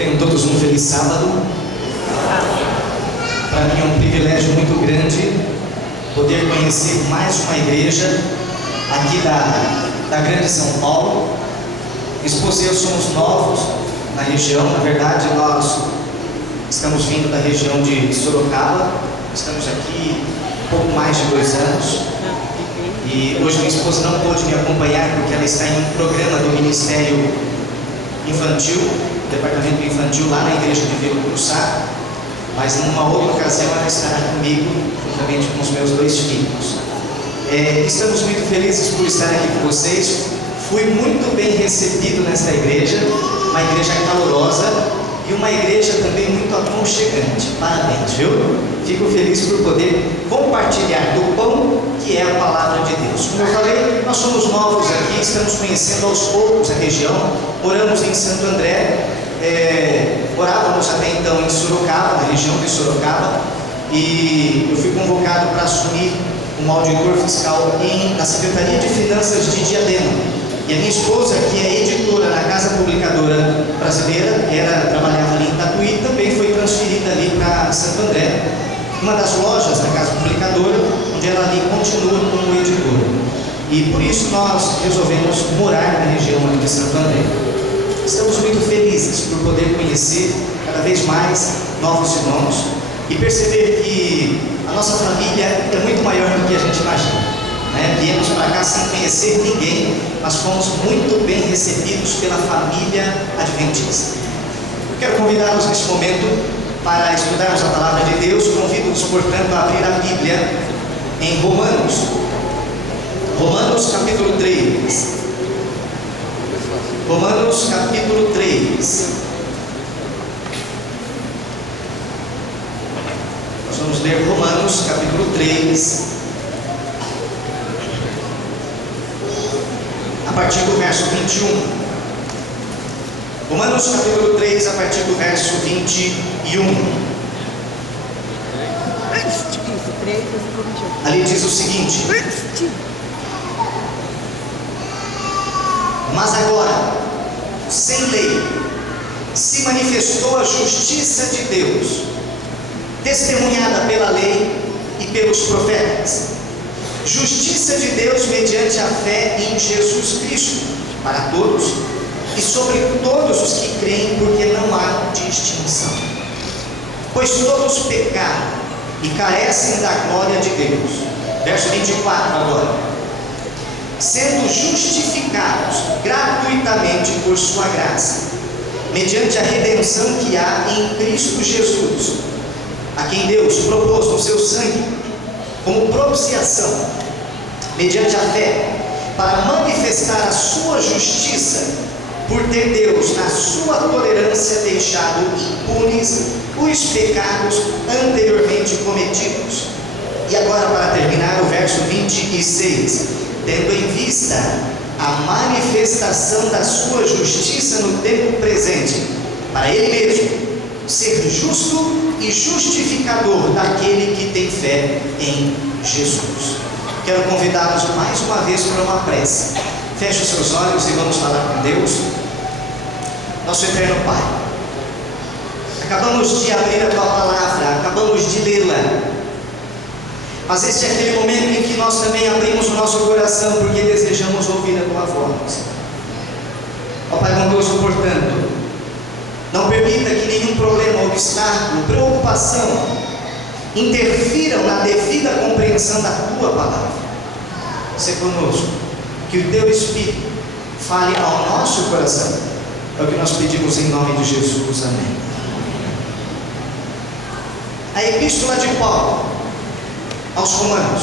Tenham todos um feliz sábado. Para mim é um privilégio muito grande poder conhecer mais uma igreja aqui da Grande São Paulo. Minha esposa e eu somos novos na região. Na verdade, nós estamos vindo da região de Sorocaba. Estamos aqui pouco mais de 2 anos. E hoje minha esposa não pôde me acompanhar porque ela está em um programa do Ministério Infantil, Departamento Infantil, lá na igreja de Vila Cruzá. Mas numa outra ocasião ela estará comigo, juntamente com os meus 2 filhos. Estamos muito felizes por estar aqui com vocês. Fui muito bem recebido nesta igreja, uma igreja calorosa e uma igreja também muito aconchegante. Parabéns, viu? Fico feliz por poder compartilhar do pão que é a palavra de Deus. Como eu falei, nós somos novos aqui, estamos conhecendo aos poucos a região. Moramos em Santo André, morávamos até então em Sorocaba, na região de Sorocaba, e eu fui convocado para assumir um auditor fiscal na Secretaria de Finanças de Diadema. E a minha esposa, que é editora na Casa Publicadora Brasileira, trabalhava ali em Tatuí, também foi transferida ali para Santo André, uma das lojas da Casa Publicadora, onde ela ali continua como editora. E por isso nós resolvemos morar na região aqui de Santo André. Estamos muito felizes por poder conhecer cada vez mais novos irmãos e perceber que a nossa família é muito maior do que a gente imagina. Viemos para cá sem conhecer ninguém, mas fomos muito bem recebidos pela família adventista. Quero convidá-los neste momento para estudarmos a palavra de Deus. Convido-os, portanto, a abrir a Bíblia em Romanos capítulo 3. Romanos capítulo 3. Nós vamos ler Romanos capítulo 3, a partir do verso 21. Romanos capítulo 3, a partir do verso 21. Ali diz o seguinte: mas agora, sem lei, se manifestou a justiça de Deus, testemunhada pela lei e pelos profetas. Justiça de Deus mediante a fé em Jesus Cristo, para todos e sobre todos os que creem, porque não há distinção. Pois todos pecaram e carecem da glória de Deus. Verso 24 agora. Sendo justificados gratuitamente por sua graça, mediante a redenção que há em Cristo Jesus, a quem Deus propôs no seu sangue como propiciação, mediante a fé, para manifestar a sua justiça, por ter Deus, na sua tolerância, deixado impunes os pecados anteriormente cometidos. E agora, para terminar, o verso 26. Tendo em vista a manifestação da sua justiça no tempo presente, para Ele mesmo ser justo e justificador daquele que tem fé em Jesus. Quero convidá-los mais uma vez para uma prece. Feche os seus olhos e vamos falar com Deus. Nosso eterno Pai, acabamos de abrir a Tua palavra, acabamos de lê-la, mas este é aquele momento em que nós também abrimos o nosso coração porque desejamos ouvir a Tua voz. Ó Pai bondoso, portanto, não permita que nenhum problema, obstáculo, preocupação interfiram na devida compreensão da Tua palavra. Se conosco, que o Teu Espírito fale ao nosso coração. É o que nós pedimos em nome de Jesus. Amém. A epístola de Paulo aos Romanos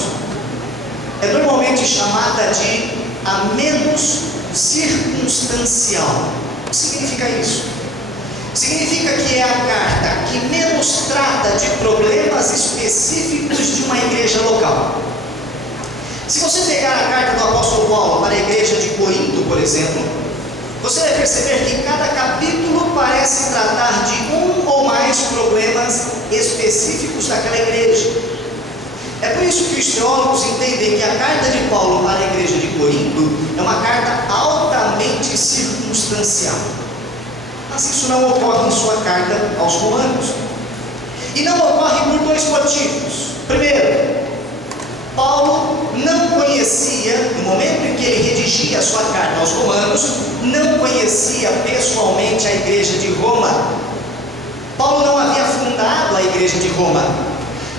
é normalmente chamada de a menos circunstancial. O que significa isso? Significa que é a carta que menos trata de problemas específicos de uma igreja local. Se você pegar a carta do apóstolo Paulo para a igreja de Corinto, por exemplo, você vai perceber que cada capítulo parece tratar de um ou mais problemas específicos daquela igreja. É por isso que os teólogos entendem que a carta de Paulo para a igreja de Corinto é uma carta altamente circunstancial. Mas isso não ocorre em sua carta aos Romanos. E não ocorre por dois motivos. Primeiro, Paulo não conhecia, no momento em que ele redigia a sua carta aos Romanos, não conhecia pessoalmente a igreja de Roma. Paulo não havia fundado a igreja de Roma.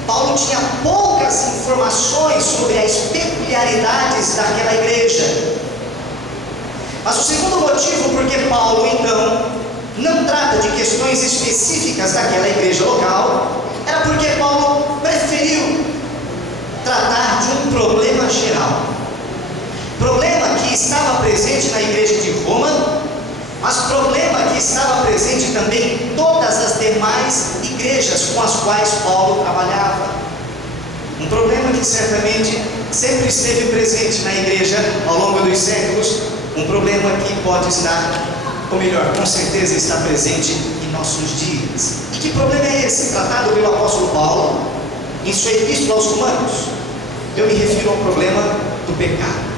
Paulo tinha poucas informações sobre as peculiaridades daquela igreja. Mas o segundo motivo por que Paulo, então, não trata de questões específicas daquela igreja local, era porque Paulo preferiu tratar de um problema geral. Problema que estava presente na igreja de Roma, mas problema que estava presente também em todas as demais igrejas com as quais Paulo trabalhava. Um problema que certamente sempre esteve presente na igreja ao longo dos séculos, um problema que pode estar, ou melhor, com certeza está presente em nossos dias. E que problema é esse, tratado pelo apóstolo Paulo em sua epístola aos Romanos? Eu me refiro ao problema do pecado.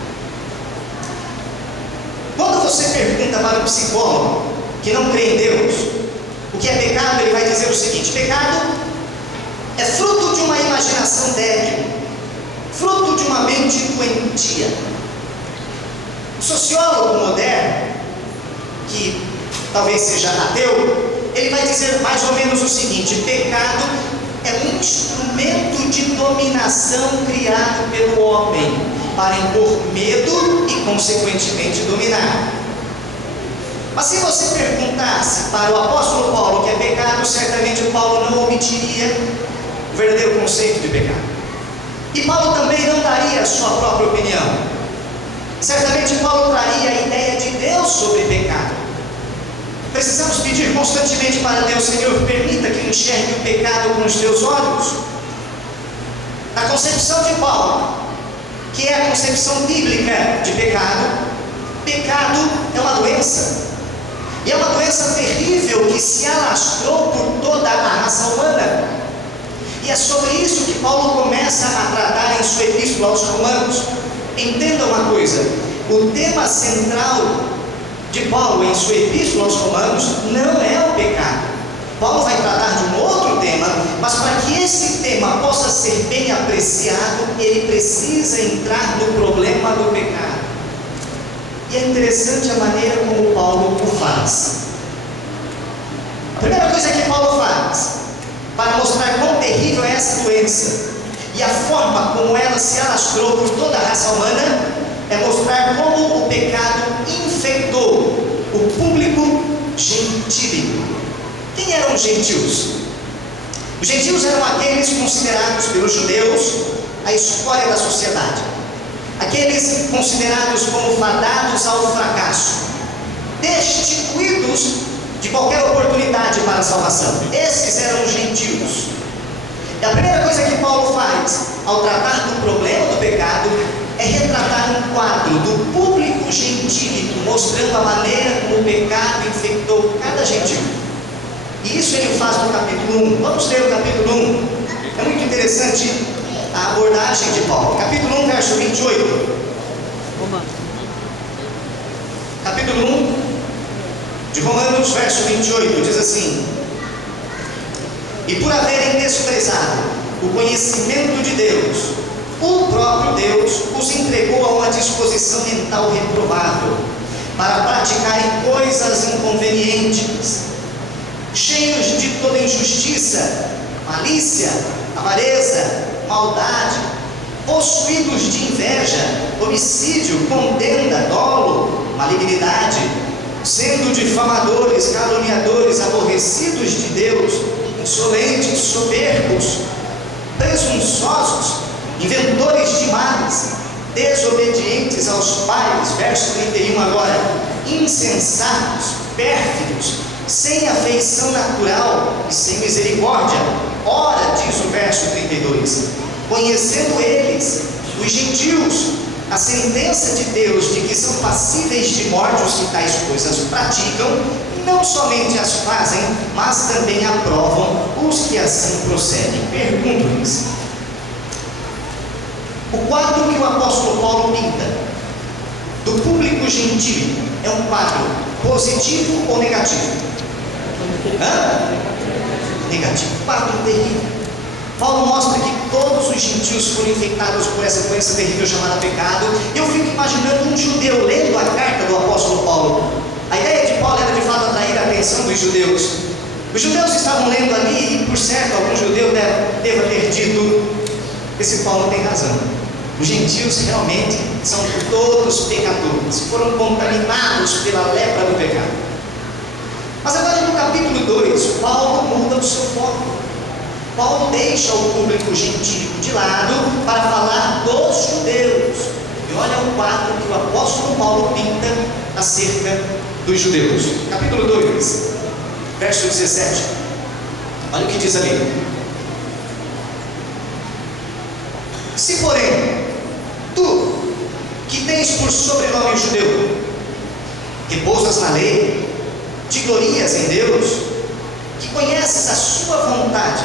Quando você pergunta para um psicólogo que não crê em Deus o que é pecado, ele vai dizer o seguinte: pecado é fruto de uma imaginação débil, fruto de uma mente doentia. O sociólogo moderno, que talvez seja ateu, ele vai dizer mais ou menos o seguinte: pecado é um instrumento de dominação criado pelo homem para impor medo e consequentemente dominar. Mas se você perguntasse para o apóstolo Paulo o que é pecado, certamente o Paulo não omitiria o verdadeiro conceito de pecado. E Paulo também não daria a sua própria opinião. Certamente Paulo traria a ideia de Deus sobre pecado. Precisamos pedir constantemente para Deus: Senhor, permita que eu enxergue o pecado com os teus olhos. Na concepção de Paulo, que é a concepção bíblica de pecado, pecado é uma doença. E é uma doença terrível que se alastrou por toda a raça humana. E é sobre isso que Paulo começa a tratar em sua epístola aos Romanos. Entenda uma coisa: o tema central de Paulo em sua epístola aos Romanos não é o pecado. Paulo vai tratar de um outro tema, mas para que esse tema possa ser bem apreciado, ele precisa entrar no problema do pecado. E é interessante a maneira como Paulo o faz. A primeira coisa que Paulo faz, para mostrar quão terrível é essa doença e a forma como ela se alastrou por toda a raça humana, é mostrar como o pecado infectou o público gentílico. Quem eram os gentios? Os gentios eram aqueles considerados pelos judeus a escória da sociedade, aqueles considerados como fadados ao fracasso, destituídos de qualquer oportunidade para a salvação. Esses eram os gentios. E a primeira coisa que Paulo faz ao tratar do problema do pecado é retratar um quadro do público gentílico, mostrando a maneira como o pecado infectou cada gentil. E isso ele faz no capítulo 1. Vamos ler o capítulo 1. É muito interessante a abordagem de Paulo. Capítulo 1, verso 28. Capítulo 1 de Romanos, verso 28, diz assim: e por haverem desprezado o conhecimento de Deus, o próprio Deus os entregou a uma disposição mental reprovável, para praticarem coisas inconvenientes, cheios de toda injustiça, malícia, avareza, maldade, possuídos de inveja, homicídio, contenda, dolo, malignidade, sendo difamadores, caluniadores, aborrecidos de Deus, insolentes, soberbos, presunçosos, inventores de males, desobedientes aos pais, verso 31 agora, insensatos, pérfidos, sem afeição natural e sem misericórdia. Ora, diz o verso 32, conhecendo eles, os gentios, a sentença de Deus de que são passíveis de morte os que tais coisas praticam, não somente as fazem, mas também aprovam os que assim procedem. Pergunto-lhes: o quadro que o apóstolo Paulo pinta do público gentil é um quadro Positivo ou negativo? Negativo. Quadro terrível. Paulo mostra que todos os gentios foram infectados por essa doença terrível chamada pecado. Eu fico imaginando um judeu lendo a carta do apóstolo Paulo. A ideia de Paulo era de fato atrair a atenção dos judeus. Os judeus estavam lendo ali e, por certo, algum judeu deva ter dito: esse Paulo tem razão. Os gentios realmente são todos pecadores, foram contaminados pela lepra do pecado. Mas agora no capítulo 2, Paulo muda o seu foco. Paulo deixa o público gentílico de lado para falar dos judeus. E olha o quadro que o apóstolo Paulo pinta acerca dos judeus. Capítulo 2, verso 17. Olha o que diz ali: se porém tu, que tens por sobrenome judeu, repousas na lei, te glorias em Deus, que conheces a sua vontade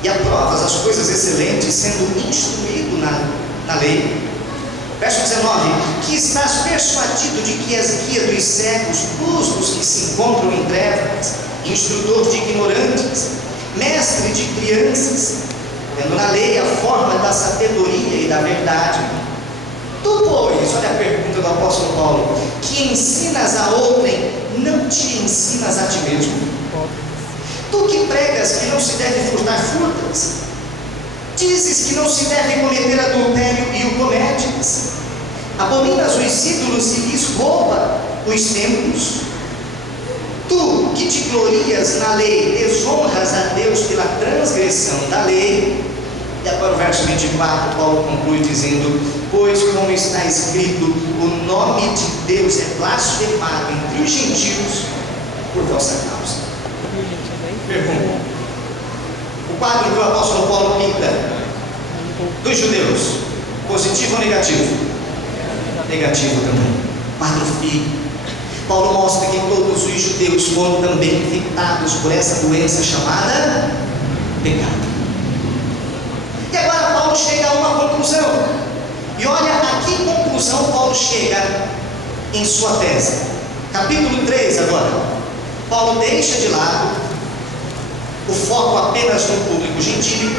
e aprovas as coisas excelentes, sendo instruído na lei. Verso 19: que estás persuadido de que és guia dos cegos, luz dos que se encontram em trevas, instrutor de ignorantes, mestre de crianças, tendo na lei a forma da sabedoria e da verdade. Tu, pois, olha a pergunta do apóstolo Paulo, que ensinas a outrem, não te ensinas a ti mesmo? Tu que pregas que não se deve furtar, furtas. Dizes que não se deve cometer adultério e o cometes. Abominas os ídolos e lhes rouba os templos. Tu que te glorias na lei, desonras a Deus pela transgressão da lei. E agora o verso 24, Paulo conclui dizendo: pois como está escrito, o nome de Deus é blasfemado entre os gentios por vossa causa. Pergunta: o quadro que o apóstolo Paulo pinta dos judeus, positivo ou negativo? Negativo também. Quadro feio. Paulo mostra que todos os judeus foram também infectados por essa doença chamada pecado. E agora Paulo chega a uma conclusão. E olha a que conclusão Paulo chega em sua tese. Capítulo 3 agora. Paulo deixa de lado o foco apenas no público gentil.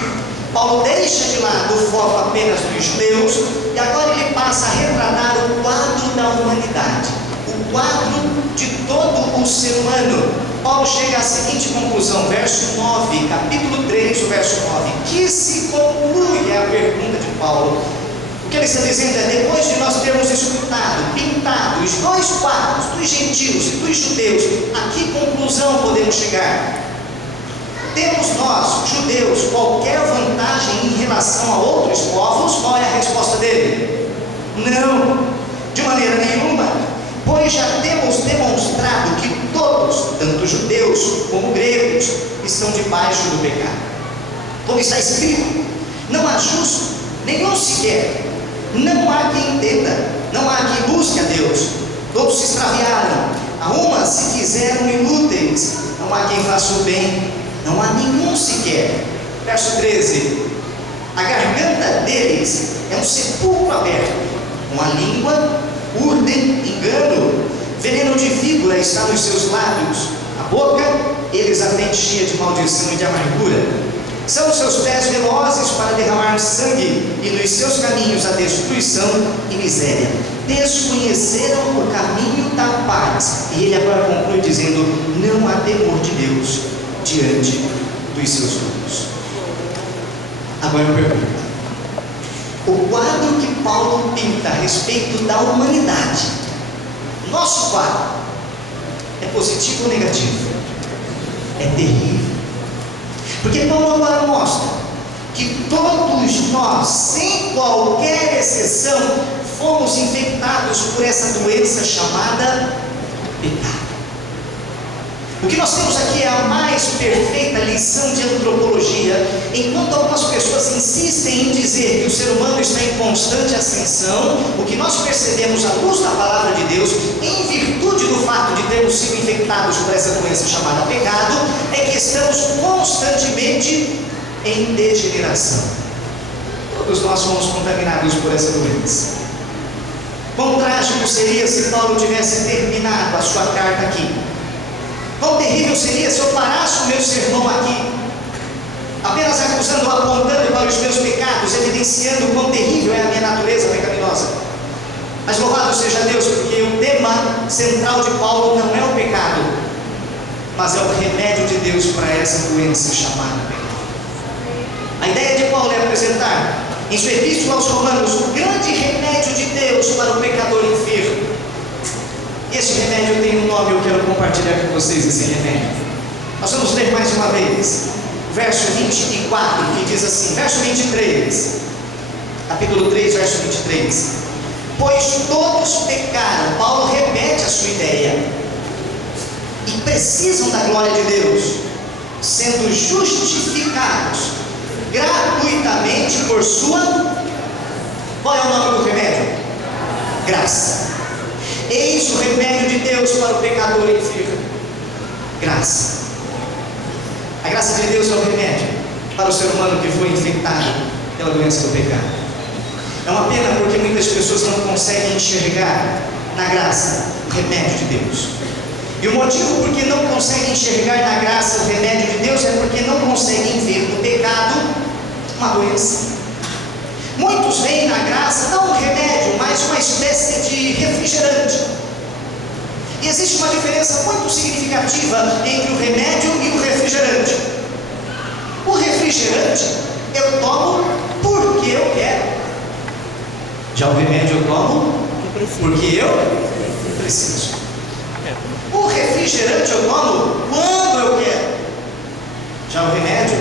Paulo deixa de lado o foco apenas nos judeus. E agora ele passa a retratar o quadro da humanidade, o quadro de todo o ser humano. Paulo chega à seguinte conclusão, verso 9, capítulo 3, o verso 9, que se conclui, é a pergunta de Paulo. O que ele está dizendo é: depois de nós termos escutado, pintado os dois quadros dos gentios e dos judeus, a que conclusão podemos chegar? Temos nós, judeus, qualquer vantagem em relação a outros povos? Qual é a resposta dele? Não, de maneira nenhuma, pois já temos demonstrado que todos, tanto judeus como gregos, estão debaixo do pecado. Como está escrito: não há justo, nenhum sequer, não há quem entenda, não há quem busque a Deus. Todos se extraviaram, a uma se fizeram inúteis, não há quem faça o bem, não há nenhum sequer. Verso 13: a garganta deles é um sepulcro aberto, uma língua urdem engano, veneno de víbora está nos seus lábios, a boca eles a têm cheia de maldição e de amargura. São os seus pés velozes para derramar sangue, e nos seus caminhos a destruição e miséria. Desconheceram o caminho da paz. E ele agora conclui dizendo: não há temor de Deus diante dos seus olhos. Agora eu pergunto: o quadro que Paulo pinta a respeito da humanidade, nosso quadro, é positivo ou negativo? É terrível. Porque Paulo agora mostra que todos nós, sem qualquer exceção, fomos infectados por essa doença chamada pecado. O que nós temos aqui é a mais perfeita lição de antropologia. Enquanto algumas pessoas insistem em dizer que o ser humano está em constante ascensão, o que nós percebemos à luz da palavra de Deus, em virtude do fato de termos sido infectados por essa doença chamada pecado, é que estamos constantemente em degeneração. Todos nós fomos contaminados por essa doença. Quão trágico seria se Paulo tivesse terminado a sua carta aqui. Quão terrível seria se eu parasse o meu sermão aqui, apenas acusando, apontando para os meus pecados, evidenciando quão terrível é a minha natureza pecaminosa. Mas louvado seja Deus, porque o tema central de Paulo não é o pecado, mas é o remédio de Deus para essa doença chamada pecado. A ideia de Paulo é apresentar em sua epístola aos Romanos o grande remédio de Deus para o pecador enfermo. Esse remédio tem um nome, eu quero compartilhar com vocês esse remédio. Nós vamos ler mais uma vez verso 24, que diz assim, verso 23, capítulo 3, verso 23. Pois todos pecaram, Paulo repete a sua ideia, e precisam da glória de Deus, sendo justificados gratuitamente por sua... Qual é o nome do remédio? Graça. Eis o remédio de Deus para o pecador enfermo. Graça. A graça de Deus é o remédio para o ser humano que foi infectado pela doença do pecado. É uma pena porque muitas pessoas não conseguem enxergar na graça o remédio de Deus. E o motivo por que não conseguem enxergar na graça o remédio de Deus é porque não conseguem ver no pecado uma doença. Muitos veem na graça não um remédio, mas uma espécie de refrigerante. E existe uma diferença muito significativa entre o remédio e o refrigerante. O refrigerante eu tomo porque eu quero. Já o remédio eu tomo porque eu preciso. O refrigerante eu tomo quando eu quero. Já o remédio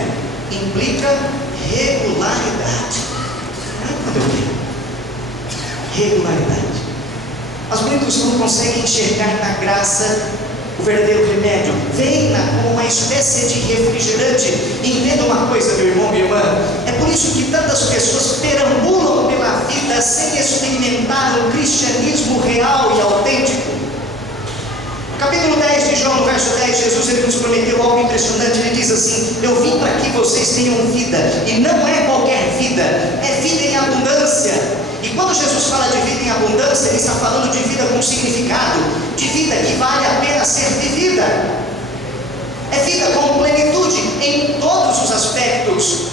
implica regularidade. Não é quando eu quero. Regularidade. Mas muitos não conseguem enxergar na graça o verdadeiro remédio. Veem-na como uma espécie de refrigerante. E entenda uma coisa, meu irmão, minha irmã. É por isso que tantas pessoas perambulam pela vida sem experimentar o cristianismo real e autêntico. No capítulo 10 de João, no verso 10, Jesus ele nos prometeu algo impressionante. Ele diz assim: eu vim para que vocês tenham vida. E não é qualquer vida, é vida em abundância. E quando Jesus fala de vida em abundância, ele está falando de vida com significado, de vida que vale a pena ser vivida. É vida com plenitude em todos os aspectos.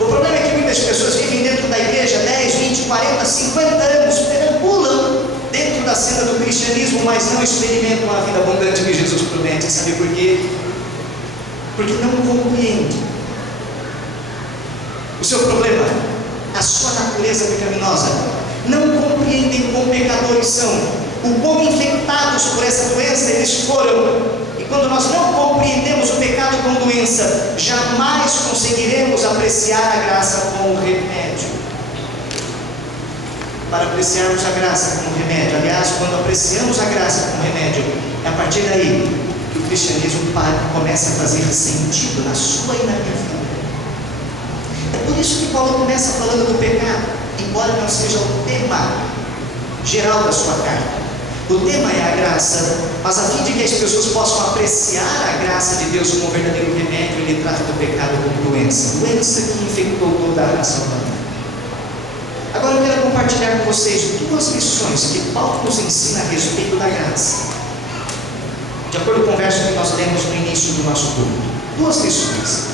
O problema é que muitas pessoas vivem dentro da igreja 10, 20, 40, 50 anos, perambulam dentro da senda do cristianismo, mas não experimentam a vida abundante que Jesus promete. Sabe por quê? Porque não compreendem o seu problema, a sua natureza pecaminosa. Não compreendem como pecadores são, o quão infectados por essa doença eles foram. E quando nós não compreendemos o pecado como doença, jamais conseguiremos apreciar a graça como remédio. Para apreciarmos a graça como remédio, aliás, quando apreciamos a graça como remédio, é a partir daí que o cristianismo começa a fazer sentido na sua e na minha vida. É por isso que Paulo começa falando do pecado, embora não seja o tema geral da sua carta. O tema é a graça, mas a fim de que as pessoas possam apreciar a graça de Deus como um verdadeiro remédio, ele trata do pecado como doença que infectou toda a raça humana. Agora eu quero compartilhar com vocês duas lições que Paulo nos ensina a respeito da graça, de acordo com o verso que nós lemos no início do nosso culto. Duas lições.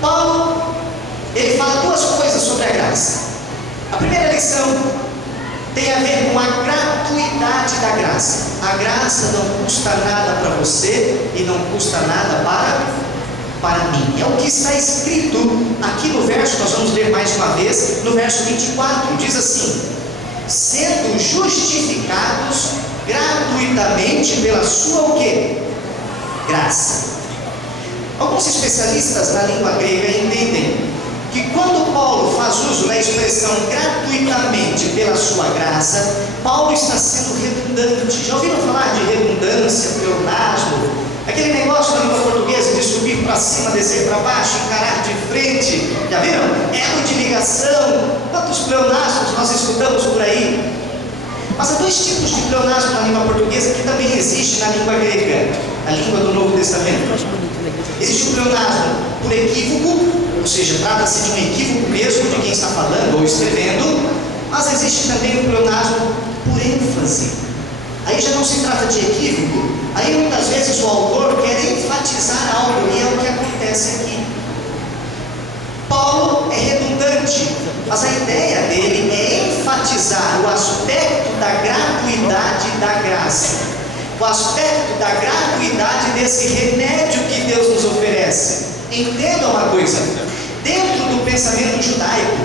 Paulo, ele fala duas coisas sobre a graça. A primeira lição tem a ver com a gratuidade da graça. A graça não custa nada para você e não custa nada para mim. É o que está escrito aqui no verso, nós vamos ler mais uma vez, no verso 24, diz assim: sendo justificados gratuitamente pela sua o quê? Graça. Alguns especialistas na língua grega entendem que quando Paulo faz uso da expressão gratuitamente pela sua graça, Paulo está sendo redundante. Já ouviram falar de redundância, pleonasmo? Aquele negócio da língua portuguesa de subir para cima, descer para baixo, encarar de frente. Já viram? Elo de ligação. Quantos pleonasmos nós escutamos por aí? Mas há dois tipos de pleonasmo na língua portuguesa que também existe na língua grega, a língua do Novo Testamento. Existe o pleonasmo por equívoco, ou seja, trata-se de um equívoco mesmo de quem está falando ou escrevendo, mas existe também o pleonasmo por ênfase. Aí já não se trata de equívoco. Aí muitas vezes o autor quer enfatizar algo, e é o que acontece aqui. Paulo é redundante, mas a ideia dele é enfatizar o aspecto da gratuidade da graça, o aspecto da gratuidade desse remédio que Deus nos oferece. Entenda uma coisa: dentro do pensamento judaico,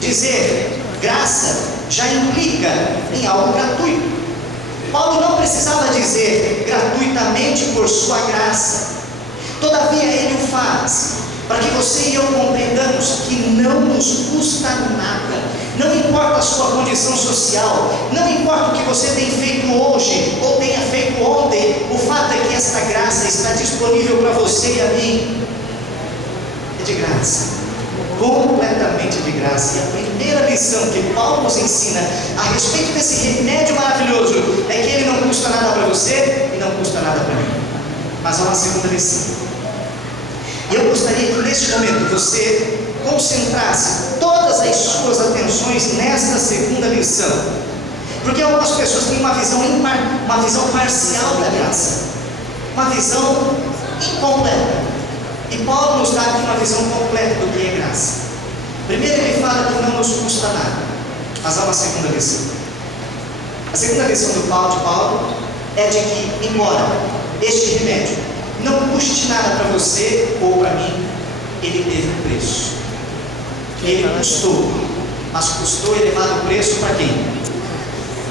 dizer graça já implica em algo gratuito. Paulo não precisava dizer gratuitamente por sua graça. Todavia ele o faz para que você e eu compreendamos que não nos custa nada. Não importa a sua condição social, não importa o que você tem feito hoje ou tenha feito ontem, o fato é que esta graça está disponível para você e a mim. É de graça, completamente de graça. E a primeira lição que Paulo nos ensina a respeito desse remédio maravilhoso é que ele não custa nada para você e não custa nada para mim. Mas há uma segunda lição. E eu gostaria que neste momento você concentrasse todas as suas atenções nesta segunda lição, porque algumas pessoas têm uma visão parcial da graça, uma visão incompleta, e Paulo nos dá aqui uma visão completa do que é graça. Primeiro ele fala que não nos custa nada, mas há uma segunda lição. A segunda lição de Paulo é de que, embora este remédio não custe nada para você ou para mim, ele teve um preço. Ele custou, mas custou elevado preço para quem?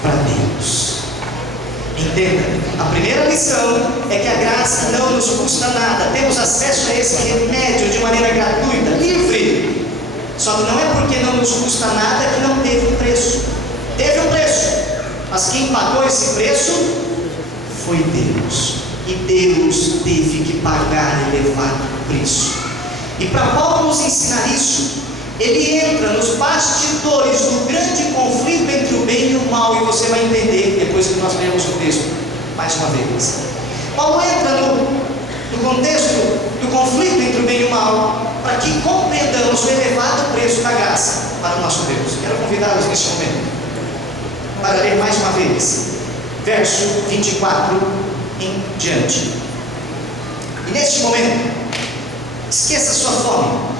Para Deus. Entenda, a primeira lição é que a graça não nos custa nada. Temos acesso a esse remédio de maneira gratuita, livre. Só que não é porque não nos custa nada que não teve um preço. Teve um preço, mas quem pagou esse preço foi Deus. E Deus teve que pagar elevado preço. E para Paulo nos ensinar isso, ele entra nos bastidores do grande conflito entre o bem e o mal, e você vai entender depois que nós lemos o texto mais uma vez. Paulo entra no contexto do conflito entre o bem e o mal, para que compreendamos o elevado preço da graça para o nosso Deus. Quero convidá-los neste momento para ler mais uma vez, verso 24 em diante. E neste momento, esqueça sua fome.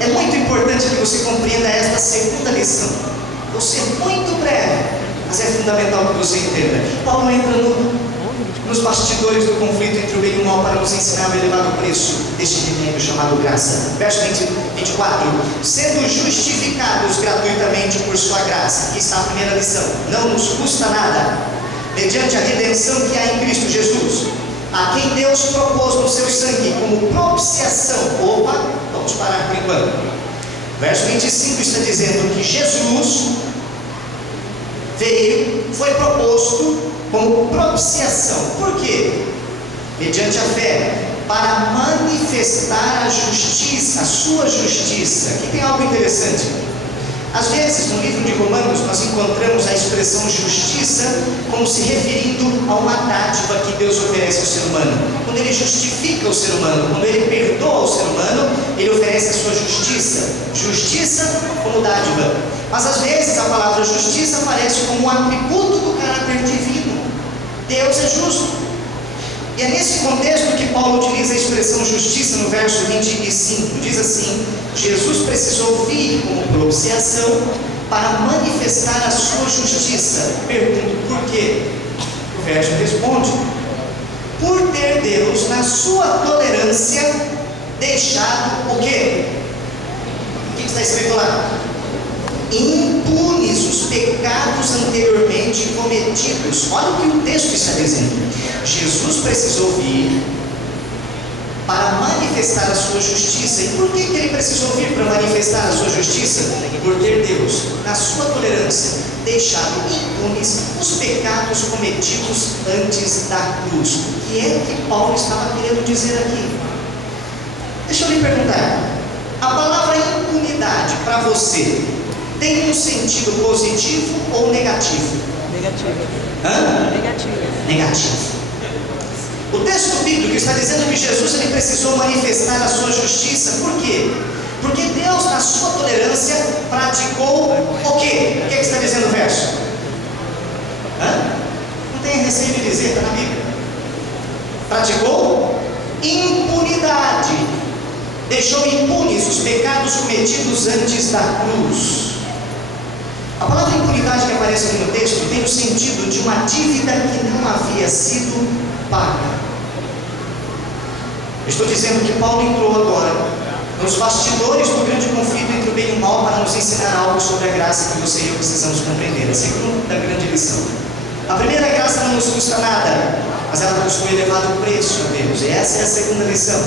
É muito importante que você compreenda esta segunda lição. Vou ser muito breve, mas é fundamental que você entenda. Paulo entra nos bastidores do conflito entre o bem e o mal para nos ensinar o elevado preço deste remédio chamado graça. Verso 24: sendo justificados gratuitamente por sua graça. Aqui está a primeira lição. Não nos custa nada, mediante a redenção que há em Cristo Jesus, a quem Deus propôs no seu sangue como propiciação. Opa, vamos parar por enquanto. Verso 25 está dizendo que Jesus foi proposto como propiciação. Por quê? Mediante a fé, para manifestar a justiça, a sua justiça. Aqui tem algo interessante. Às vezes, no livro de Romanos, nós encontramos a expressão justiça como se referindo a uma dádiva que Deus oferece ao ser humano. Quando Ele justifica o ser humano, quando Ele perdoa o ser humano, Ele oferece a sua justiça. Justiça como dádiva. Mas às vezes a palavra justiça aparece como um atributo do caráter divino. Deus é justo. E é nesse contexto que Paulo utiliza a expressão justiça no verso 25. Diz assim: Jesus precisou vir como propiciação para manifestar a sua justiça. Pergunto, por quê? O verso responde: por ter Deus, na sua tolerância, deixado o quê? O que está escrito lá? Impunes os pecados anteriormente cometidos. Olha o que o texto está dizendo. Jesus precisou vir para manifestar a sua justiça. E por que Ele precisou vir para manifestar a sua justiça? Por ter Deus, na sua tolerância, deixado impunes os pecados cometidos antes da cruz. O que é que Paulo estava querendo dizer aqui? Deixa eu lhe perguntar: a palavra impunidade para você tem um sentido positivo ou negativo? Negativo. Hã? Negativo. Negativo. O texto bíblico está dizendo que Jesus ele precisou manifestar a sua justiça. Por quê? Porque Deus, na sua tolerância, praticou o quê? O que está dizendo o verso? receio de dizer, está na Bíblia. Praticou impunidade. Deixou impunes os pecados cometidos antes da cruz. A palavra impunidade que aparece aqui no texto tem o sentido de uma dívida que não havia sido paga. Estou dizendo que Paulo entrou agora nos bastidores do grande conflito entre o bem e o mal para nos ensinar algo sobre a graça que você e eu precisamos compreender. A segunda grande lição. A primeira graça não nos custa nada, mas ela nos foi elevado preço a Deus. E essa é a segunda lição.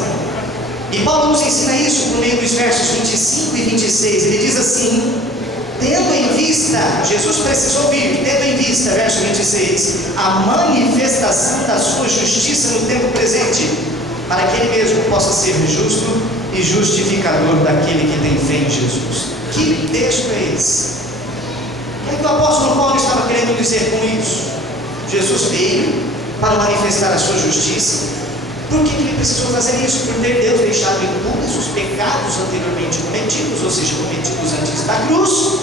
E Paulo nos ensina isso por meio dos versos 25 e 26. Ele diz assim: tendo em vista, Jesus precisou vir, tendo em vista, verso 26, a manifestação da sua justiça no tempo presente, para que ele mesmo possa ser justo e justificador daquele que tem fé em Jesus. Que texto é esse? O que o apóstolo Paulo estava querendo dizer com isso? Jesus veio para manifestar a sua justiça. Por que ele precisou fazer isso? Por ter Deus deixado impunes os pecados anteriormente cometidos, ou seja, cometidos antes da cruz,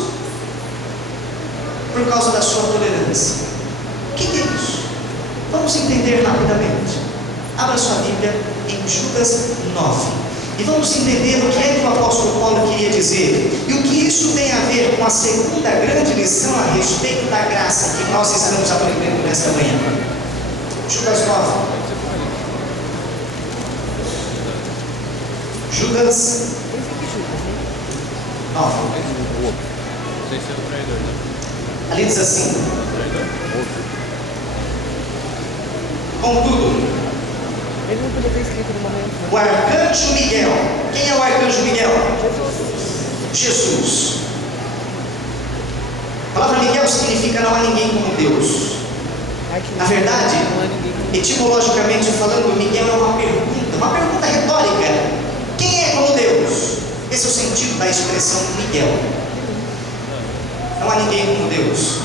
por causa da sua tolerância. O que é isso? Vamos entender rapidamente. Abra sua Bíblia em Judas 9 e vamos entender o que é que o apóstolo Paulo queria dizer e o que isso tem a ver com a segunda grande lição a respeito da graça que nós estamos aprendendo nesta manhã. Judas 9. Judas 9. Ali diz assim: contudo, ele não podia ter escrito no momento. o arcanjo Miguel. Quem é o arcanjo Miguel? Jesus. A palavra Miguel significa não há ninguém como Deus. Na verdade, etimologicamente falando, Miguel é uma pergunta retórica. Quem é como Deus? Esse é o sentido da expressão Miguel. Não há ninguém como Deus.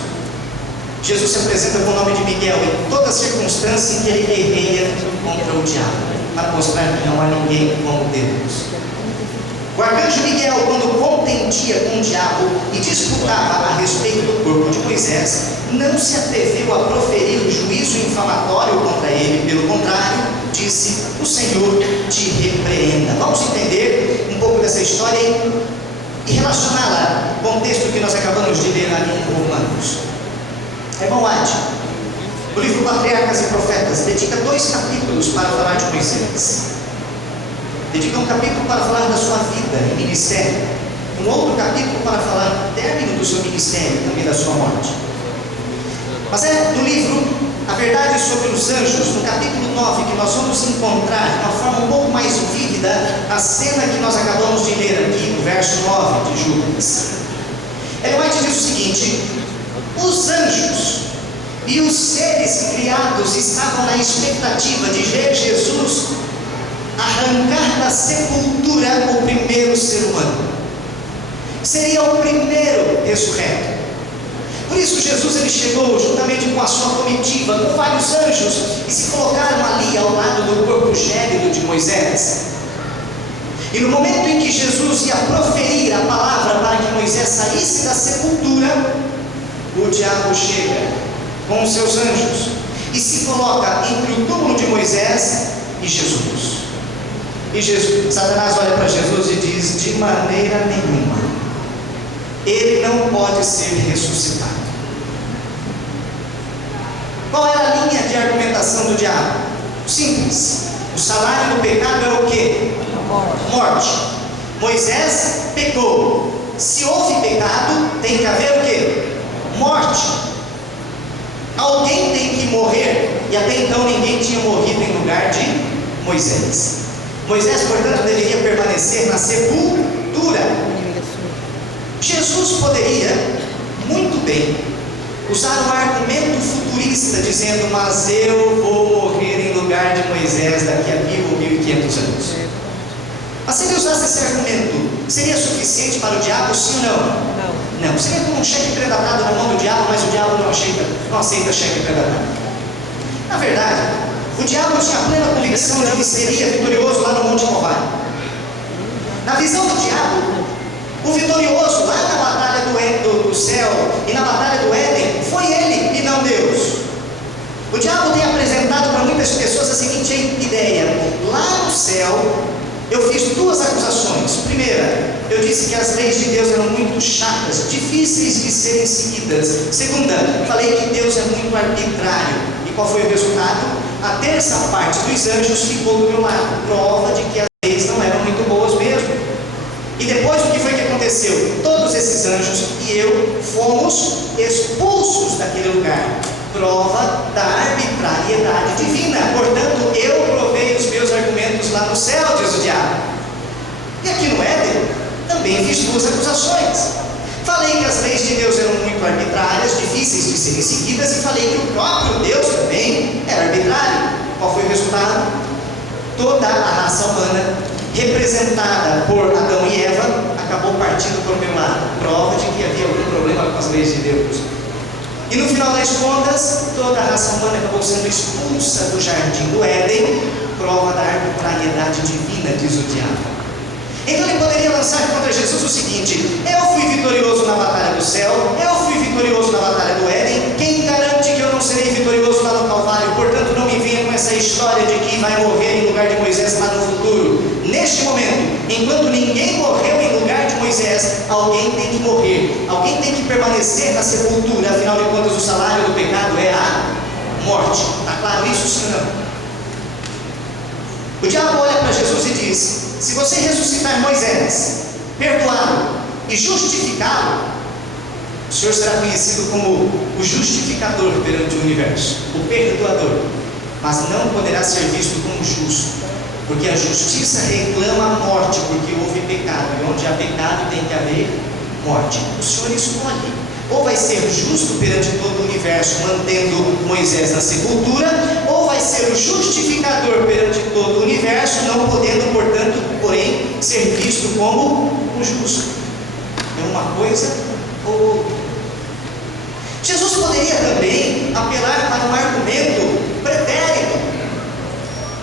Jesus se apresenta com o nome de Miguel em toda circunstância em que ele guerreia contra o diabo, para mostrar que não há ninguém como Deus. O arcanjo Miguel, quando contendia com o diabo e disputava a respeito do corpo de Moisés, não se atreveu a proferir o juízo infamatório contra ele. Pelo contrário, disse: o Senhor te repreenda. Vamos entender um pouco dessa história e relacioná-la com o texto que nós acabamos de ler ali em Romanos. Irmão Adi, o livro Patriarcas e Profetas dedica 2 capítulos para falar de Moisés. Dedica um capítulo para falar da sua vida e ministério, um outro capítulo para falar do término do seu ministério e também da sua morte. Mas é no livro A Verdade sobre os Anjos, no capítulo 9, que nós vamos encontrar de uma forma um pouco mais vívida a cena que nós acabamos de ler aqui, no verso 9 de Judas. Ellen White diz o seguinte: os anjos e os seres criados estavam na expectativa de ver Jesus arrancar da sepultura o primeiro ser humano. Seria o primeiro ressurreto. Por isso Jesus ele chegou juntamente com a sua comitiva, com vários anjos, e se colocaram ali ao lado do corpo gélido de Moisés. E no momento em que Jesus ia proferir a palavra para que Moisés saísse da sepultura, o diabo chega com os seus anjos e se coloca entre o túmulo de Moisés e Jesus. E Satanás olha para Jesus e diz: de maneira nenhuma, ele não pode ser ressuscitado. Qual era a linha de argumentação do diabo? Simples: o salário do pecado é o quê? Morte. Moisés pecou. Se houve pecado, tem que haver o quê? Morte. Alguém tem que morrer, e até então ninguém tinha morrido em lugar de Moisés. Moisés, portanto, deveria permanecer na sepultura. Jesus poderia, muito bem, usar um argumento futurista, dizendo: mas eu vou morrer em lugar de Moisés daqui a 1000 ou 1500 anos. Mas se ele usasse esse argumento, seria suficiente para o diabo, sim ou não? Não, seria como um cheque predatado na mão do diabo, mas o diabo não aceita cheque predatado. Na verdade, o diabo tinha plena convicção de que seria vitorioso lá no Monte Calvário. Na visão do diabo, o vitorioso lá na batalha do céu e na batalha do Éden foi ele e não Deus. O diabo tem apresentado para muitas pessoas a seguinte ideia: lá no céu eu fiz duas acusações. Primeira, eu disse que as leis de Deus eram muito chatas, difíceis de serem seguidas. Segunda, falei que Deus é muito arbitrário. E qual foi o resultado? A terça parte dos anjos ficou do meu lado, prova de que as leis não eram muito boas mesmo. E depois o que foi que aconteceu? Todos esses anjos e eu fomos expulsos daquele lugar, prova da arbitrariedade divina. Portanto, eu provei os meus argumentos lá no céu, diz o diabo. E aqui no Éden, também fiz duas acusações. Falei que as leis de Deus eram muito arbitrárias, difíceis de serem seguidas, e falei que o próprio Deus também era arbitrário. Qual foi o resultado? Toda a raça humana, representada por Adão e Eva, acabou partindo para o meu lado, prova de que havia algum problema com as leis de Deus. E no final das contas, toda a raça humana acabou sendo expulsa do jardim do Éden, prova da arbitrariedade divina, diz o diabo. Então ele poderia lançar contra Jesus o seguinte: eu fui vitorioso na batalha do céu, eu fui vitorioso na batalha do Éden, quem garante que eu não serei vitorioso lá no Calvário? Portanto, não me venha com essa história de que vai morrer em lugar de Moisés lá no futuro. Neste momento, enquanto ninguém morreu em lugar de Moisés, alguém tem que morrer, alguém tem que permanecer na sepultura. Afinal de contas, o salário do pecado é a morte. Está claro isso, sim ou não? O diabo olha para Jesus e diz: se você ressuscitar Moisés, perdoá-lo e justificá-lo, o Senhor será conhecido como o justificador perante o universo, o perdoador, mas não poderá ser visto como justo, porque a justiça reclama a morte, porque houve pecado, e onde há pecado tem que haver morte. O Senhor escolhe: ou vai ser justo perante todo o universo, mantendo Moisés na sepultura, ou vai ser o justificador perante todo o universo, não podendo, portanto, porém, ser visto como o justo. É uma coisa ou outra. Jesus poderia também apelar para um argumento pretérito.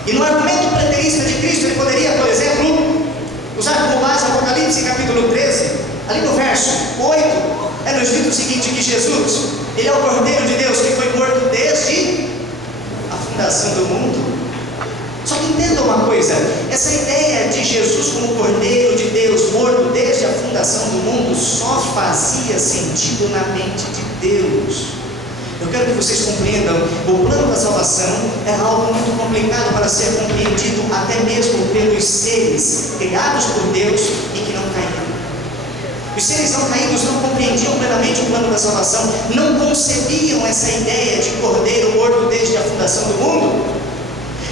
E no argumento preterista de Cristo, ele poderia, por exemplo, usar como base Apocalipse capítulo 13, ali no verso 8, é nos dito o seguinte: que Jesus, ele é o Cordeiro de Deus que foi morto desde a fundação do mundo. Só que entenda uma coisa: essa ideia de Jesus como Cordeiro de Deus morto desde a fundação do mundo só fazia sentido na mente de Deus. Eu quero que vocês compreendam: o plano da salvação é algo muito complicado para ser compreendido até mesmo pelos seres criados por Deus e que não caíram. Os seres não caídos não compreendiam plenamente o plano da salvação, não concebiam essa ideia de Cordeiro morto desde a fundação do mundo.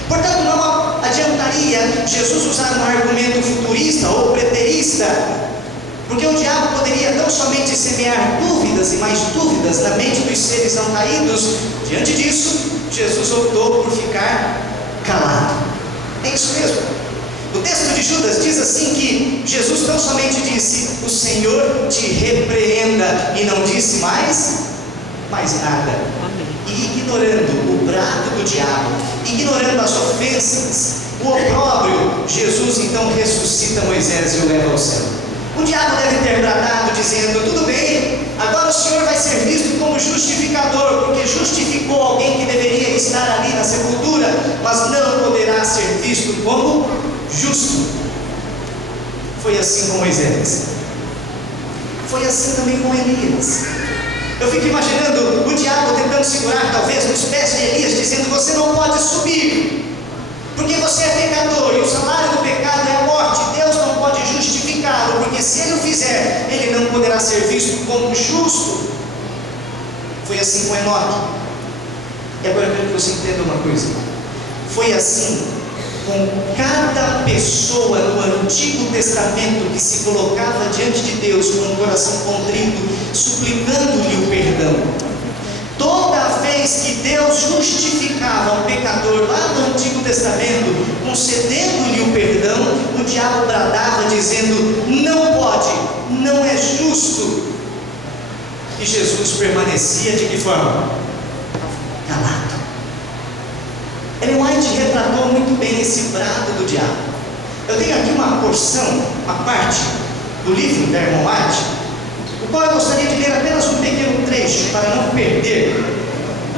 Portanto, não adiantaria Jesus usar um argumento futurista ou preterista, porque o diabo poderia tão somente semear dúvidas e mais dúvidas na mente dos seres não caídos. Diante disso, Jesus optou por ficar calado. É isso mesmo. O texto de Judas diz assim que Jesus não somente disse: o Senhor te repreenda, e não disse mais nada. E ignorando o brado do diabo, ignorando as ofensas, o opróbrio, Jesus então ressuscita Moisés e o leva ao céu. O diabo deve ter bradado dizendo: tudo bem, agora o Senhor vai ser visto como justificador, porque justificou alguém que deveria estar ali na sepultura, mas não poderá ser visto como justo. Foi assim com Moisés, foi assim também com Elias. Eu fico imaginando o diabo tentando segurar talvez nos pés de Elias, dizendo: você não pode subir, porque você é pecador, e o salário do pecado é a morte. Deus não pode justificá-lo, porque se ele o fizer, ele não poderá ser visto como justo. Foi assim com Enoque. E agora eu quero que você entenda uma coisa: foi assim com cada pessoa no Antigo Testamento que se colocava diante de Deus com um coração contrito, suplicando-lhe o perdão. Toda vez que Deus justificava um pecador lá no Antigo Testamento, concedendo-lhe o perdão, o diabo bradava dizendo: não pode, não é justo. E Jesus permanecia de que forma? Calado. Ellen White retratou muito bem esse brado do diabo. Eu tenho aqui uma porção, uma parte do livro da Ellen White, o qual eu gostaria de ler apenas um pequeno trecho para não perder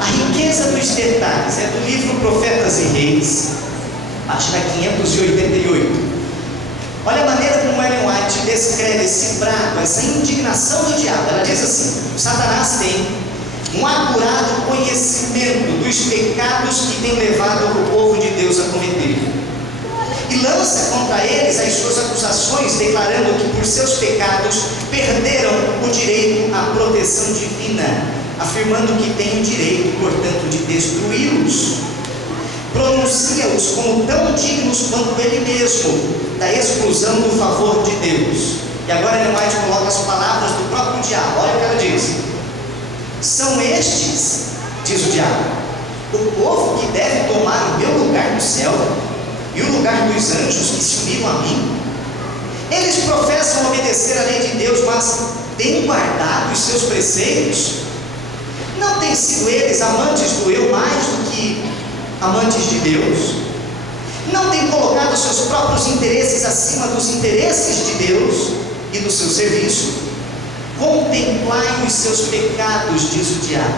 A riqueza dos detalhes é do livro Profetas e Reis, página 588. Olha a maneira como Ellen White descreve esse brado, essa indignação do diabo. Ela diz assim: Satanás tem um acurado conhecimento dos pecados que tem levado o povo de Deus a cometer, e lança contra eles as suas acusações, declarando que por seus pecados perderam o direito à proteção divina, afirmando que têm o direito, portanto, de destruí-los. Pronuncia-os como tão dignos quanto ele mesmo da exclusão do favor de Deus. E agora Ellen White coloca as palavras do próprio diabo. Olha o que ela diz: são estes, diz o diabo, o povo que deve tomar o meu lugar no céu e o lugar dos anjos que se uniram a mim. Eles professam obedecer a lei de Deus, mas têm guardado os seus preceitos. Não têm sido eles amantes do eu mais do que amantes de Deus? Não têm colocado seus próprios interesses acima dos interesses de Deus e do seu serviço? Contemplai os seus pecados, diz o diabo,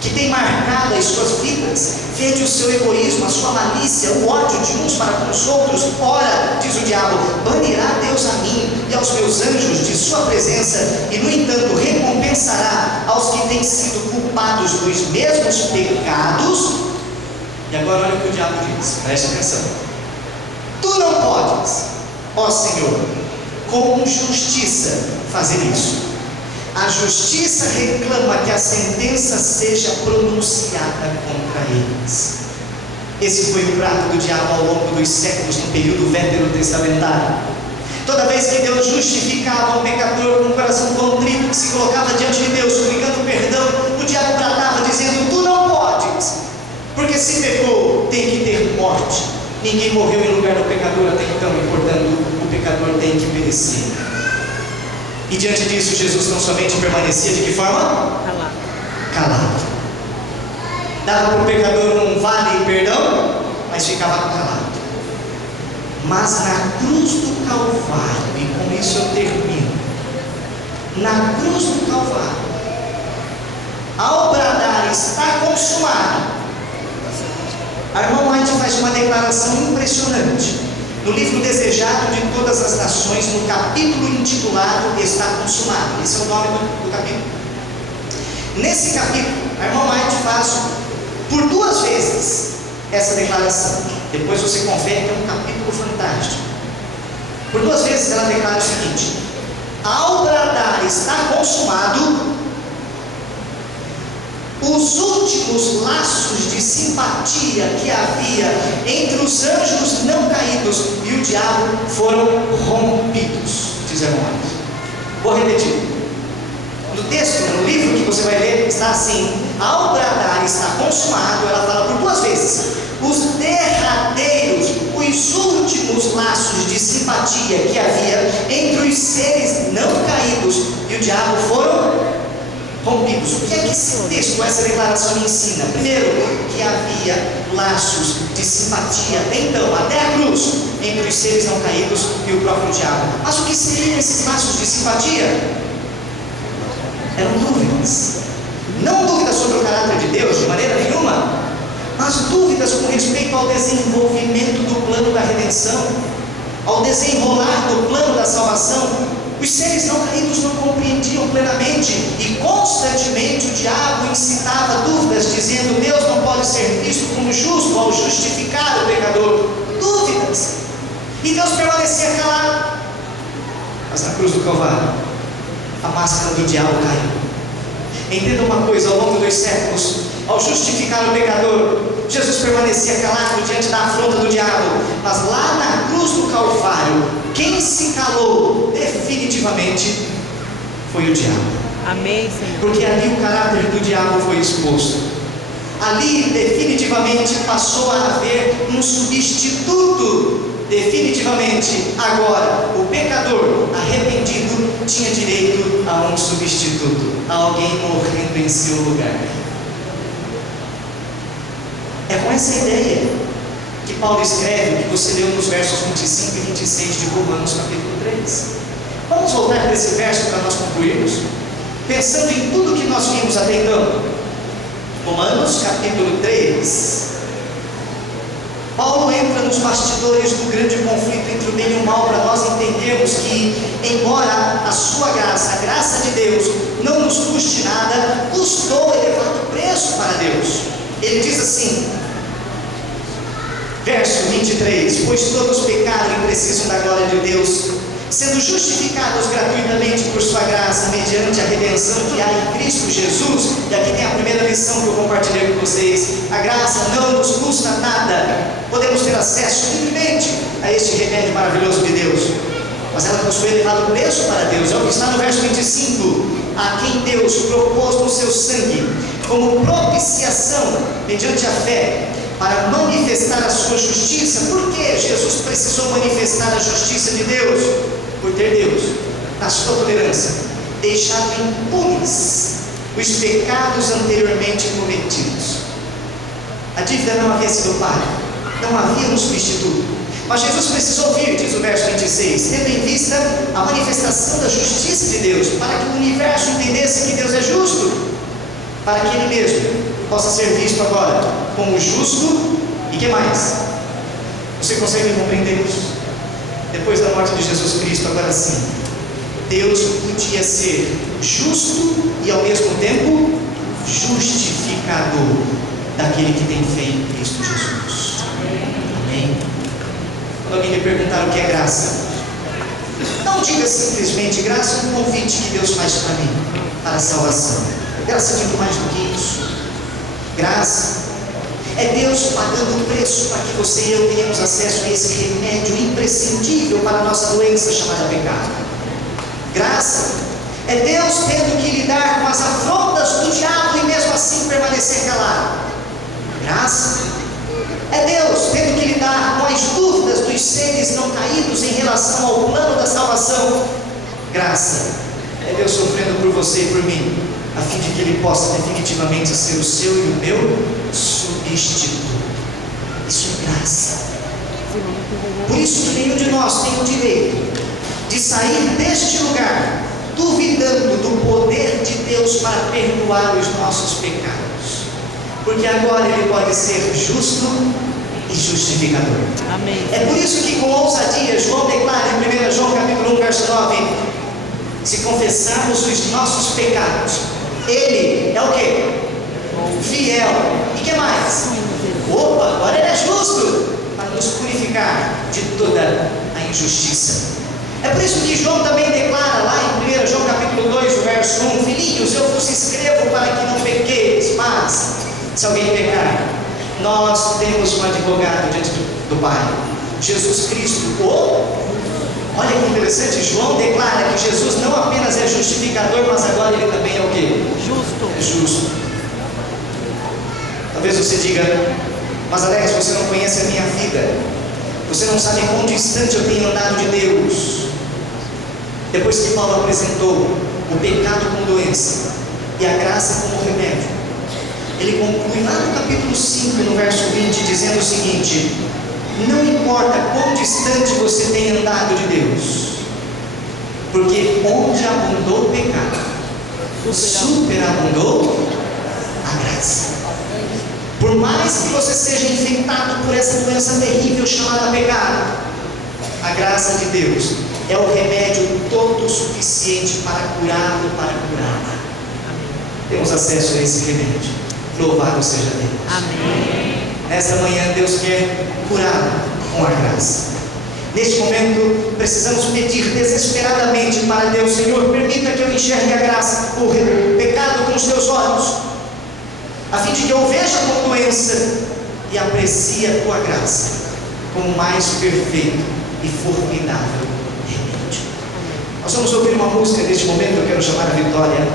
que tem marcado as suas vidas. Vede o seu egoísmo, a sua malícia, o ódio de uns para com os outros. Ora, diz o diabo, banirá Deus a mim e aos meus anjos de sua presença, e no entanto recompensará aos que têm sido culpados dos mesmos pecados. E agora olha o que o diabo diz, preste atenção: tu não podes, ó Senhor, com justiça fazer isso. A justiça reclama que a sentença seja pronunciada contra eles. Esse foi o prato do diabo ao longo dos séculos, no período veterotestamentário. Toda vez que Deus justificava um pecador com um coração contrito, que se colocava diante de Deus suplicando perdão, o diabo tratava dizendo: tu não podes, porque se pecou tem que ter morte. Ninguém morreu em lugar do pecador até então, e portanto o pecador tem que perecer. E diante disso, Jesus não somente permanecia de que forma? Calado. Dava para o pecador um vale perdão, mas ficava calado. Mas na cruz do Calvário, e com isso eu termino, na cruz do Calvário, ao bradar está consumado, a irmã White faz uma declaração impressionante no livro Desejado de Todas as Nações, no capítulo intitulado Está Consumado. Esse é o nome do capítulo. Nesse capítulo, a irmã White faz por 2 vezes essa declaração. Depois você confere que é um capítulo fantástico. Por 2 vezes ela declara o seguinte: ao bradar está consumado, os últimos laços de simpatia que havia entre os anjos não caídos e o diabo foram rompidos, diz a irmã White. Vou repetir. No texto, no livro que você vai ler, está assim: ao bradar está consumado. Ela fala por 2 vezes: os derradeiros, os últimos laços de simpatia que havia entre os seres não caídos e o diabo foram rompidos. O que é que esse texto, essa declaração me ensina? Primeiro, que havia laços de simpatia, então, até a cruz, entre os seres não caídos e o próprio diabo. Mas o que seriam esses laços de simpatia? Eram dúvidas. Não dúvidas sobre o caráter de Deus, de maneira nenhuma, mas dúvidas com respeito ao desenvolvimento do plano da redenção, ao desenrolar do plano da salvação. Os seres não caídos não compreendiam plenamente, e constantemente o diabo incitava dúvidas, dizendo: Deus não pode ser visto como justo ao justificar o pecador. Dúvidas. E Deus permanecia calado. Mas na cruz do Calvário, a máscara do diabo caiu. Entenda uma coisa: ao longo dos séculos, ao justificar o pecador, Jesus permanecia calado diante da afronta do diabo. Mas lá na cruz do Calvário, quem se calou definitivamente foi o diabo. Amém, Senhor. Porque ali o caráter do diabo foi exposto. Ali definitivamente passou a haver um substituto. Definitivamente, agora, o pecador arrependido tinha direito a um substituto, a alguém morrendo em seu lugar. É com essa ideia que Paulo escreve, que você leu nos versos 25 e 26 de Romanos capítulo 3. Vamos voltar para esse verso para nós concluirmos, pensando em tudo que nós vimos até então. Romanos capítulo 3. Paulo entra nos bastidores do grande conflito entre o bem e o mal, para nós entendermos que, embora a sua graça, a graça de Deus, não nos custe nada, custou elevado preço para Deus. Ele diz assim, verso 23: pois todos pecaram e precisam da glória de Deus, sendo justificados gratuitamente por sua graça, mediante a redenção que há em Cristo Jesus. E aqui tem a primeira lição que eu compartilhei com vocês: a graça não nos custa nada, podemos ter acesso livremente a este remédio maravilhoso de Deus, mas ela custou elevado preço para Deus. É o que está no verso 25: a quem Deus propôs no seu sangue como propiciação mediante a fé, para manifestar a sua justiça. Por que Jesus precisou manifestar a justiça de Deus? Por ter Deus, na sua tolerância, deixado impunes os pecados anteriormente cometidos. A dívida não havia sido paga, não havia um substituto, mas Jesus precisou vir, diz o verso 26, tendo em vista a manifestação da justiça de Deus, para que o universo entendesse que Deus é justo, para que Ele mesmo possa ser visto agora como justo. E que mais? Você consegue compreender isso? Depois da morte de Jesus Cristo, agora sim, Deus podia ser justo e ao mesmo tempo justificador daquele que tem fé em Cristo Jesus. Amém? Quando alguém me perguntar o que é graça, não diga simplesmente: graça é um convite que Deus faz para mim, para a salvação. Graça é muito mais do que isso. Graça é Deus pagando o preço para que você e eu tenhamos acesso a esse remédio imprescindível para a nossa doença chamada pecado. Graça é Deus tendo que lidar com as afrontas do diabo e mesmo assim permanecer calado. Graça é Deus tendo que lidar com as dúvidas dos seres não caídos em relação ao plano da salvação. Graça é Deus sofrendo por você e por mim, a fim de que Ele possa definitivamente ser o seu e o meu substituto. Isso é graça. Por isso que nenhum de nós tem o direito de sair deste lugar duvidando do poder de Deus para perdoar os nossos pecados, porque agora Ele pode ser justo e justificador. Amém. É por isso que com ousadia João declara em 1 João capítulo 1 verso 9: se confessarmos os nossos pecados, Ele é o quê? Fiel. E que mais? Opa, agora Ele é justo para nos purificar de toda a injustiça. É por isso que João também declara lá em 1 João capítulo 2, verso 1: filhinhos, eu vos escrevo para que não pequeis, mas se alguém pecar, nós temos um advogado diante do Pai, Jesus Cristo. Olha que interessante, João declara que Jesus não apenas é justificador, mas agora Ele também é o quê? Justo. É justo. Talvez você diga: mas Alex, você não conhece a minha vida, você não sabe quão distante eu tenho andado de Deus. Depois que Paulo apresentou o pecado como doença e a graça como remédio, ele conclui lá no capítulo 5, no verso 20, dizendo o seguinte: não importa quão distante você tenha andado de Deus, porque onde abundou o pecado, superabundou a graça. Por mais que você seja infectado por essa doença terrível chamada pecado, a graça de Deus é o remédio todo suficiente para curá-lo, para curá-la. Temos acesso a esse remédio. Louvado seja Deus. Amém. Nesta manhã Deus quer curá-lo com a graça. Neste momento precisamos pedir desesperadamente para Deus: Senhor, permita que eu enxergue a graça, o pecado com os teus olhos, a fim de que eu veja como doença e aprecie a tua graça como o mais perfeito e formidável remédio. Nós vamos ouvir uma música neste momento. Eu quero chamar a Vitória.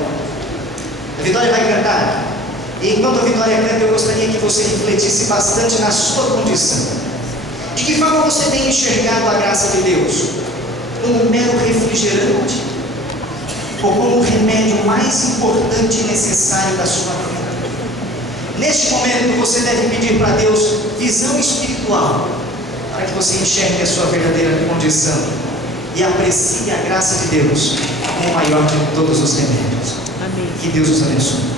A Vitória vai cantar. E enquanto a Vitória canta, eu gostaria que você refletisse bastante na sua condição. De que forma você tem enxergado a graça de Deus? Como um mero refrigerante? Ou como o remédio mais importante e necessário da sua vida? Neste momento você deve pedir para Deus visão espiritual, para que você enxergue a sua verdadeira condição e aprecie a graça de Deus como o maior de todos os remédios. Amém. Que Deus os abençoe.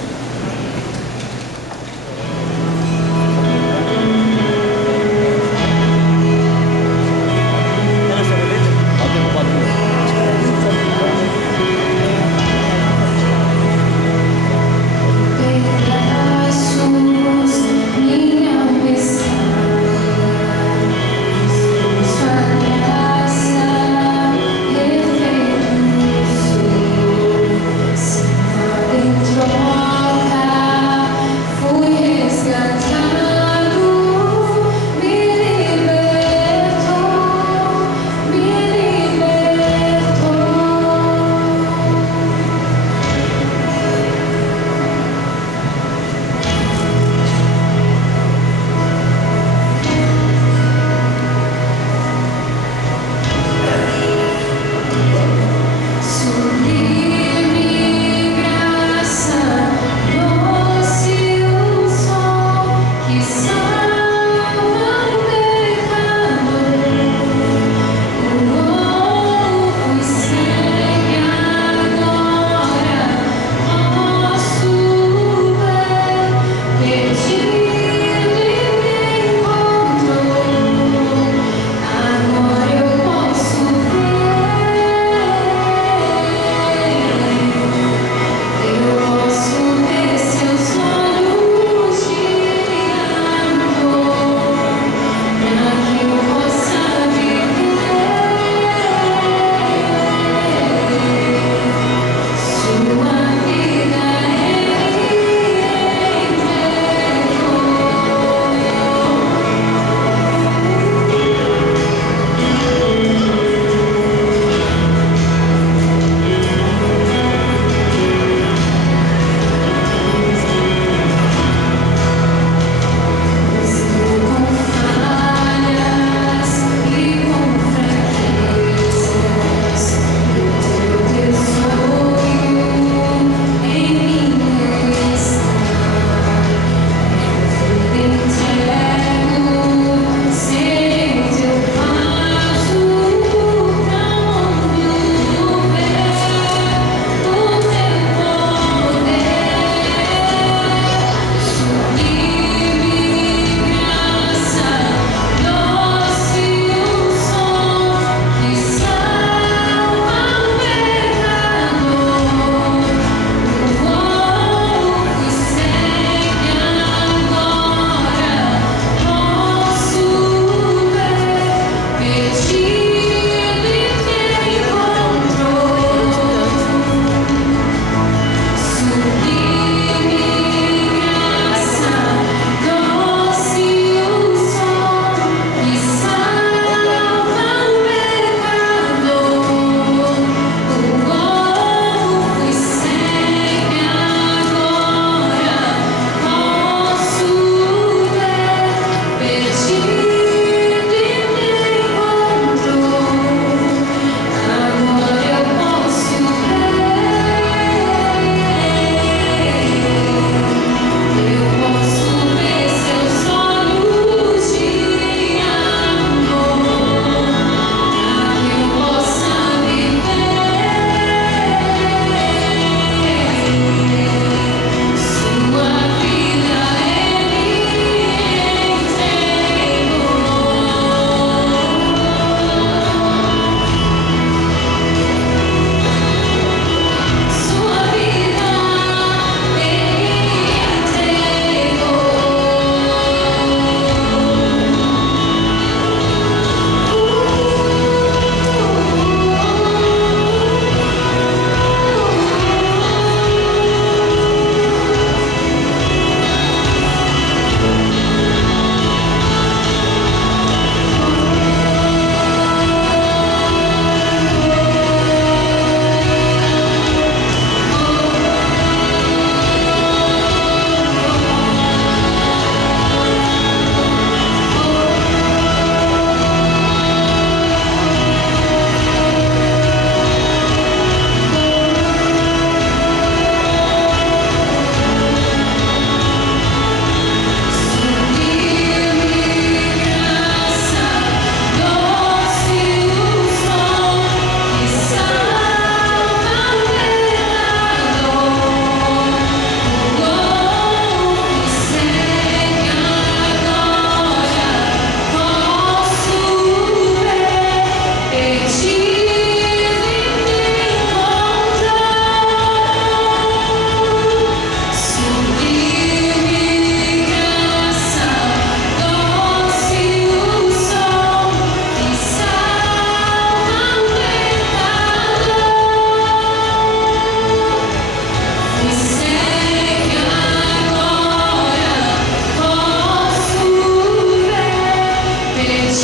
O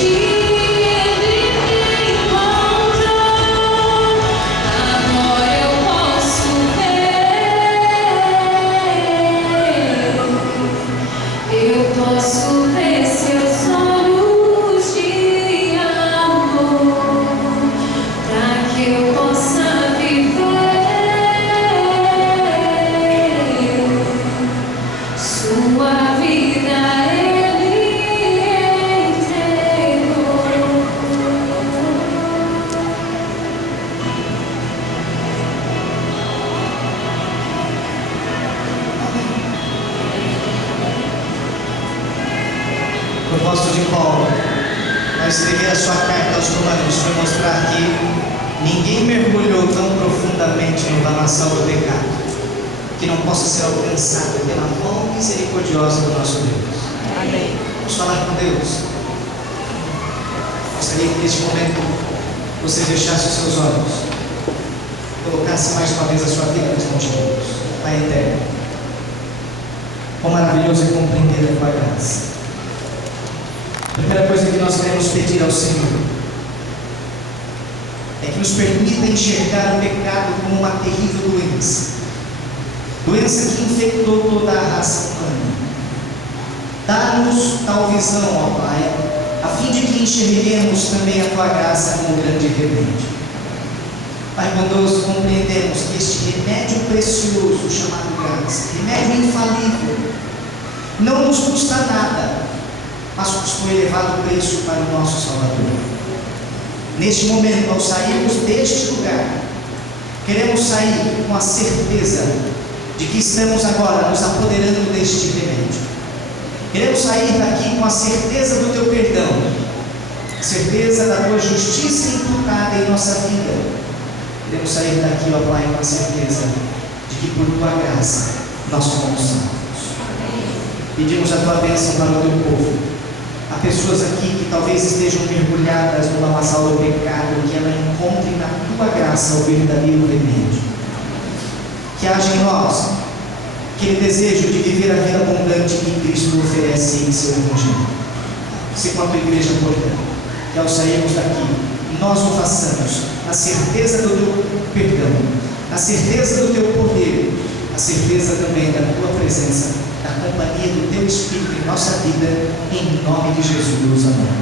propósito de Paulo ao escrever a sua carta aos Romanos foi mostrar que ninguém mergulhou tão profundamente no lamaçal do pecado que não possa ser alcançado pela mão misericordiosa do nosso Deus. Amém. Vamos falar com Deus. Gostaria que neste momento você fechasse os seus olhos, colocasse mais uma vez a sua vida nas mãos de Deus. Pai eterno, quão maravilhoso é compreender a tua graça. A primeira coisa que nós queremos pedir ao Senhor é que nos permita enxergar o pecado como uma terrível doença que infectou toda a raça humana. Dá-nos tal visão, ó Pai, a fim de que enxerguemos também a tua graça como grande remédio. Pai bondoso, compreendemos que este remédio precioso chamado graça, remédio infalível, não nos custa nada, mas custou elevado preço para o nosso Salvador. Neste momento, ao sairmos deste lugar, queremos sair com a certeza de que estamos agora nos apoderando deste remédio. Queremos sair daqui com a certeza do teu perdão, a certeza da tua justiça imputada em nossa vida. Queremos sair daqui, ó Pai, com a certeza de que por tua graça nós somos salvos. Pedimos a tua bênção para o teu povo. Há pessoas aqui que talvez estejam mergulhadas no lamaçal do pecado, que ela encontre na tua graça o verdadeiro remédio. Que haja em nós aquele desejo de viver a vida abundante que Cristo oferece em seu Evangelho. Se com a tua igreja, portanto, que ao sairmos daqui, nós o façamos na certeza do teu perdão, na certeza do teu poder, na certeza também da tua presença, da companhia do teu Espírito em nossa vida, em nome de Jesus, amém.